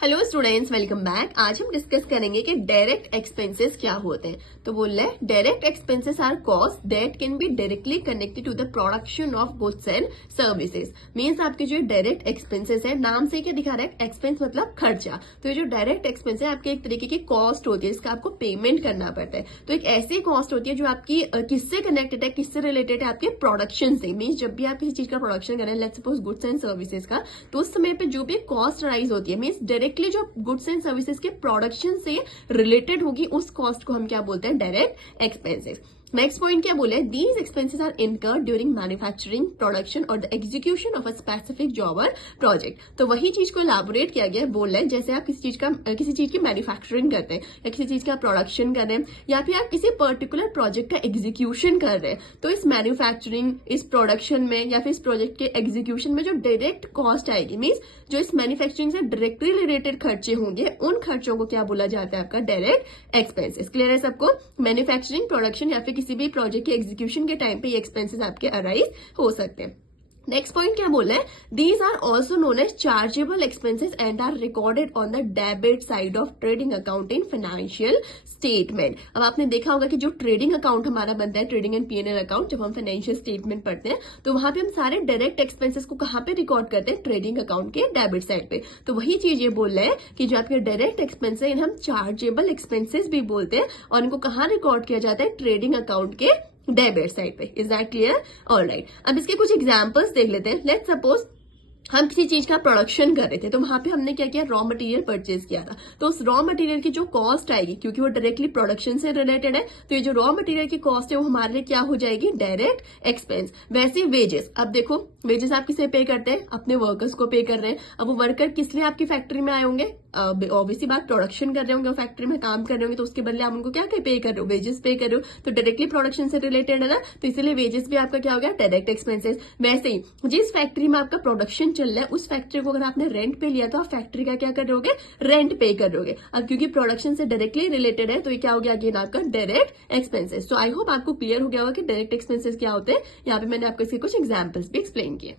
Hello students, welcome back. आज हम discuss करेंगे कि डायरेक्ट एक्सपेंसेस क्या होते हैं। तो बोल रहे हैं direct expenses are cost that can be directly connected to the production of goods and services. Means आपके जो डायरेक्ट एक्सपेंसेस है, नाम से क्या दिखा रहा है, एक्सपेंस मतलब खर्चा। तो ये जो डायरेक्ट एक्सपेंस है आपके एक तरीके की कॉस्ट होती है, इसका आपको पेमेंट करना पड़ता है। तो एक ऐसी कॉस्ट होती है जो आपकी किससे कनेक्टेड है, किससे रिलेटेड है, आपके प्रोडक्शन से। मीन्स जब भी आप किसी चीज का प्रोडक्शन करें, let's suppose goods and services का, तो उस समय पे जो भी कॉस्ट राइज होती है, मीन्स डायरेक्टली जो गुड्स एंड सर्विसेज के प्रोडक्शन से रिलेटेड होगी, उस कॉस्ट को हम क्या बोलते हैं, डायरेक्ट एक्सपेंसेस। नेक्स्ट पॉइंट क्या बोले, these expenses are incurred during manufacturing, production और the execution of a specific job और प्रोजेक्ट। तो वही चीज को इलाबोरेट किया गया है। बोल रहे हैं जैसे आप किसी चीज की मैन्युफैक्चरिंग करते हैं या किसी चीज का प्रोडक्शन कर रहे हैं या फिर आप किसी पर्टिकुलर प्रोजेक्ट का एग्जीक्यूशन कर रहे हैं, तो इस मैन्युफैक्चरिंग, इस प्रोडक्शन में या फिर इस प्रोजेक्ट के एग्जीक्यूशन में जो डायरेक्ट कॉस्ट आएगी, मीन्स जो इस मैन्युफैक्चरिंग से डायरेक्टली रिलेटेड खर्चे होंगे, उन खर्चों को क्या बोला जाता है, आपका डायरेक्ट एक्सपेंसेस। क्लियर है सबको? मैन्युफैक्चरिंग, प्रोडक्शन या फिर किसी भी प्रोजेक्ट के एग्जीक्यूशन के टाइम पे ये एक्सपेंसेस आपके अराइज हो सकते हैं। नेक्स्ट पॉइंट क्या बोला है, these are also known as chargeable expenses and are recorded on the debit side of trading account in financial statement. अब आपने देखा होगा कि जो ट्रेडिंग अकाउंट हमारा बनता है, ट्रेडिंग एंड पीएनएल अकाउंट, जब हम फाइनेंशियल स्टेटमेंट पढ़ते हैं तो वहां पे हम सारे डायरेक्ट एक्सपेंसेस को कहां पे रिकॉर्ड करते हैं, ट्रेडिंग अकाउंट के डेबिट साइड पे। तो वही चीज ये बोल रहे हैं कि जो आपके डायरेक्ट एक्सपेंस है, हम चार्जेबल एक्सपेंसेस भी बोलते हैं और इनको कहां रिकॉर्ड किया जाता है, ट्रेडिंग अकाउंट के डेबिट साइड पे। Is that clear? ऑलराइट, अब इसके कुछ एग्जांपल्स देख लेते हैं। लेट्स सपोज हम किसी चीज का प्रोडक्शन कर रहे थे, तो वहां पे हमने क्या किया, रॉ मटेरियल परचेज किया था। तो उस रॉ मटेरियल की जो कॉस्ट आएगी, क्योंकि वो डायरेक्टली प्रोडक्शन से रिलेटेड है, तो ये जो रॉ मटेरियल की कॉस्ट है वो हमारे लिए क्या हो जाएगी, डायरेक्ट एक्सपेंस। वैसे वेजेस, अब देखो वेजेस आप किसे पे करते हैं, अपने वर्कर्स को पे कर रहे हैं। अब वो वर्कर किस लिए आपकी फैक्ट्री में आए होंगे, ऑब्वियसली बात, प्रोडक्शन कर रहे होंगे, फैक्ट्री में काम कर रहे होंगे, तो उसके बदले आप उनको क्या पे कर रहे हो, वेजेस पे कर रहे हो। तो डायरेक्टली प्रोडक्शन से रिलेटेड है ना, तो इसलिए वेजेस भी आपका क्या हो गया, डायरेक्ट एक्सपेंसेस। वैसे ही जिस फैक्ट्री में आपका प्रोडक्शन चल रहा है, उस फैक्ट्री को अगर आपने रेंट पे लिया तो आप फैक्ट्री का क्या कर रहे, रेंट पे कर रहे। अब क्योंकि प्रोडक्शन से डायरेक्टली रिलेटेड है, तो ये क्या हो गया, अगेन आपका डायरेक्ट एक्सपेंसेस। तो आई होप आपको क्लियर हो गया होगा कि डायरेक्ट एक्सपेंसेस क्या होते हैं। यहाँ पे मैंने आपको इसके कुछ एग्जाम्पल्स भी एक्सप्लेन किए।